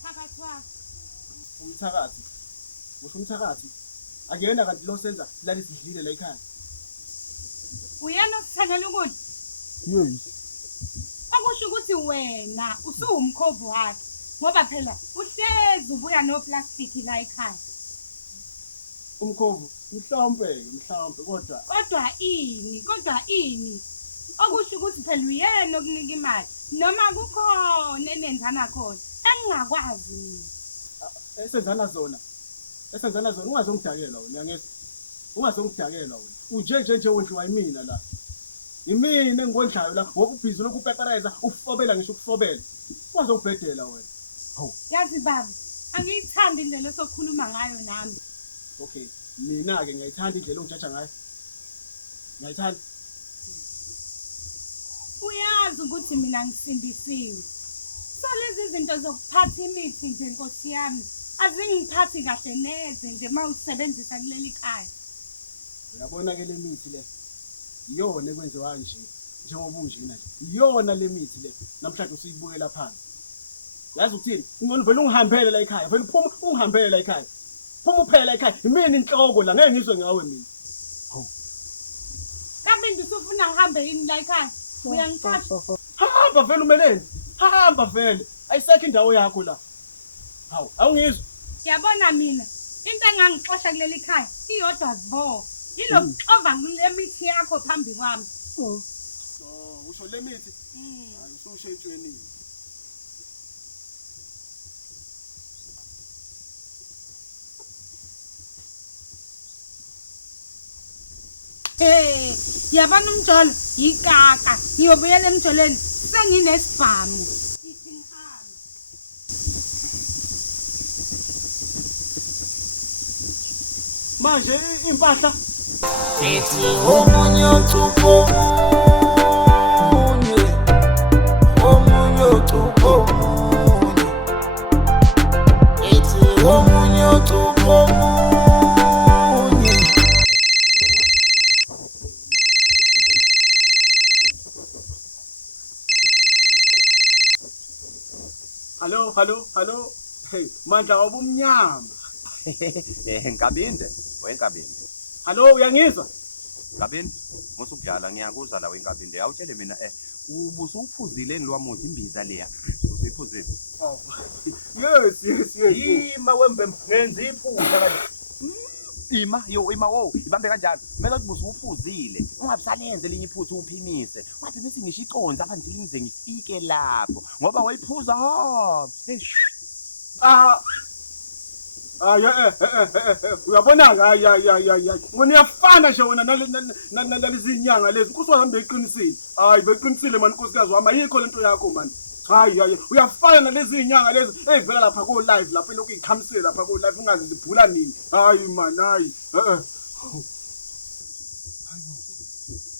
Umthakathi wakho. Umthakathi. Usho umthakathi. Akuyena kanti lo senza silale sidlile la ekhaya. Uyena osithengela ukudla. Yes. Akusho ukuthi wena usuwumkhovu wakhe ngoba phela uhlezi ubuya noplastic la ekhaya. Umkhovu mhlawumbe kodwa Kodwa ini? Okusho ukuthi phela uyena okunika imali noma kukhona enenzana khona engingakwazi mina. esenzana zona ungazongidakela wena uyangizwa. Ungazongidakela wena. Nje wendliwa yimina la. Yimina engikondlayo la ngoba ubhizi lokupepereza ufobela ngisho ukufobela. Ungazongibhedela wena. Hawu. Yazi baba, angiyithandi indlela osokhuluma ngayo nami. Okay, mina ke ngiyayithanda indlela ongijaja ngayo. Ngiyayithanda. Uyazi ukuthi mina ngisindisiwe. So lezi zinto zokuphatha imithi nje Nkosi yami azingiphathi kahle neze nje mawusebenzisa kuleli khaya. Uyabona ke le mithi le. Iyona ekwenziwa nje njengoba unjena nje. Iyona le mithi le namhlanje usiyibukela phansi. Yazi ukuthini? Ingcono vele ungihambele la ekhaya. Vele phuma ungihambele la ekhaya. Phuma uphela la ekhaya. Yimini inhloko la ngeke ngizwe ngawe mina. Hawu. Kambe usufuna ngihambe yini la ekhaya? Uyangixoxa. Hamba vele umeleni. Hamba vele. Ayisekho indawo yakho la. Hawu, awungizwa? Yabona mina into engangixoxa kuleli khaya iyodwa vo. Yilokuxova kule mithi yakho phambi kwami. Usho le mithi? Hayi usushentshweni. Yabona umjolo ikaka. Ngiyobuyela emjoleni senginesibhamu. Manje impahla Ethi omunye ucupho omunye ucupho Ethi omunye ucupho Hello. Hey, Mandla wabumnyama. Nkabinde, wenkabinde. Hello, uyangizwa? Nkabinde, musukudlala ngiyakuzwa la wenkabinde. Awutshele mina ubusuphuzile lwamuthi imbiza leya. Usiphuzile. Oh. Yes. Ima wembe ngenza iphutha kanje. Ima wo, ibambe kanjalo. Mela ukuthi busuphuzile. Ungabisalenze linye iphutha uphimise. Waphimise ngisho iconza apha ndile ngize ngifike lapho. Ngoba wayiphuza uyabona ya. Ngoniyafana nje wena nalezi inyanga lezi. Kusuhambe eqinisile. Hayi beqinisile man nkosikazi wami ayikho lento yakho man. Hayi uyafana nalezi inyanga lezi ezivela lapha ko live lapha lokhu ikhamisela lapha ko live ungazi zibhula nini. Hayi man hayi.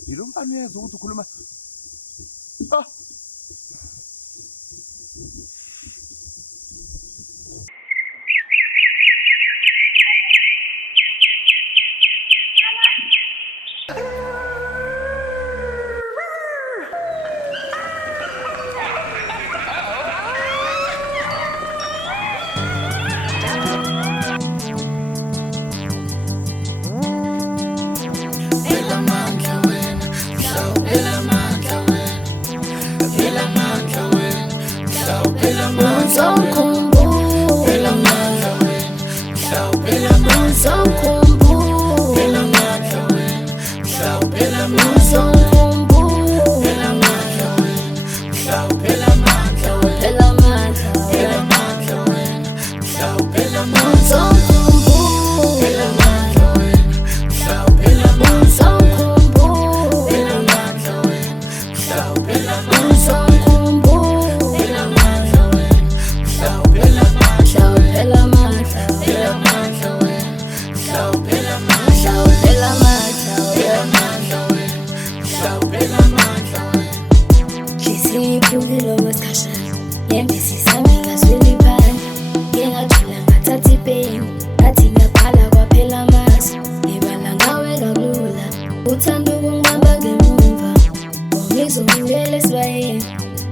Yilo mfana uyeza ukuthi ukhuluma.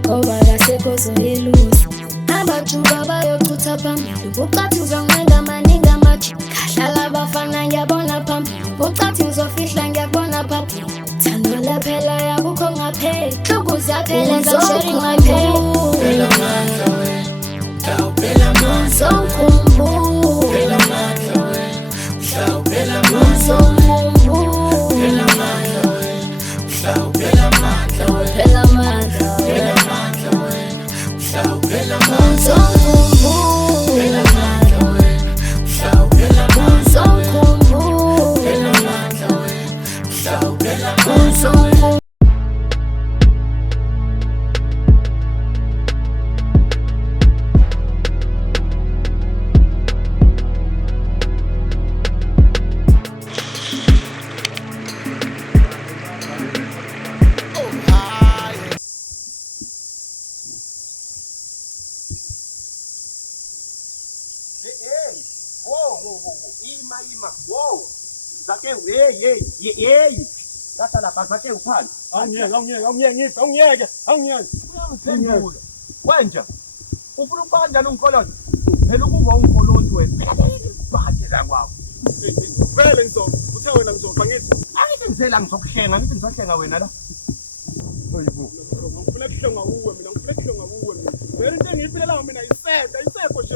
Ngoba kasekho zoyelusa abajuba bayocutha ngithatha phambili ucathi uzonqenga maningi amaji kahlala abafana ngiyabona phambili ucathi ngizofihla ngiyakubona phambili thando laphela yakukho ngapheli hluku ziyapheleza sharing my pain Phela mandla wena phela mandla phela mandla wena phela mandla phela mandla wena phela mandla wena phela mandla phela mandla wena phela mandla phela mandla phela mandla wena phela mandla phela mandla wena phela mandla Ima. Wow. Zake hey. Lasa lapha zake uphansi. Awungiyeke. Uyangiphendula. Wenja. Ufuna ukubanga njani umkoloto? Phela ukuba umkoloto wena. Bhade la kwakho. Vele uthe wena ngizofa ngithi. Angithi ngizela ngizokuhlenga, ngithi ngizohlenga wena la. Hoyibo. Ngifuna ukuhlonga uwe mina. Vele into engiyiphilela mina ayisekho nje.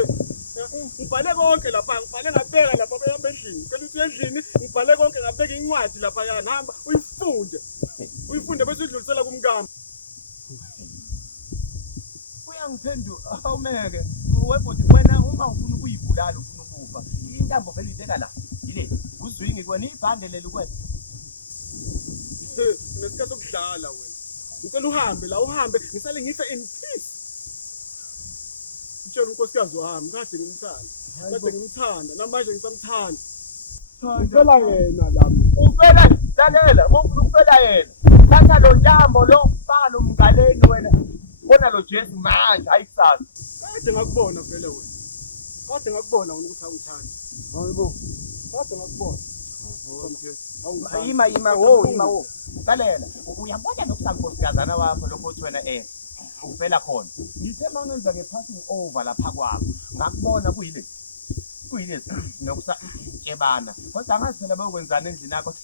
Ngibhale konke lapha, ngibhale ngabeka lapha behamba endlini. Phela uthi endlini ngibhale konke ngabeka incwadi lapha yana hamba uyifunde bese udlulisela kumkami. Uyangiphendula awumeke. Webodi wena uma ufuna ukuyibulala ufuna ukufa. Intambo vele ibeka la. Yile. Uzwingi kwena ibhande leli kwena. Nesikhathi sokudlala wena. Ngicela uhambe ngisale ngife in peace. Utshela unkosikazi wami kade ngimthanda namanje ngisamthanda. Ngicela yena lapha. Ufela lalela, ngofuna ukufela yena. Thatha lo ntambo lo faka lo mgaleni wena. Bona lo Jesu manje ayikusasa. Kade ngakubona vele wena. Kade ngakubona ukuthi awuthandi. Hayibo. Kade ngakubona. Ima wo. Lalela, uyabona lokusankosikazi wakho lokho uthi wena ufela khona. Ngithe mangenza ngepassing over lapha kwakho. Ngakubona kuyile nokusatshebana. Kodwa angazi phela bayokwenzana endlini yakho.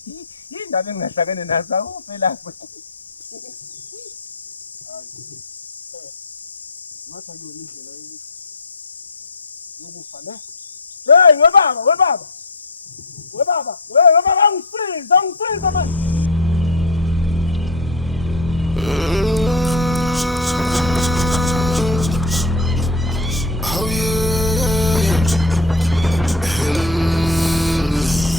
Indaba engahlakene nazo ufela. Ngathi akuyona indlela yokufa le. Hey, we baba. Angisiza manje.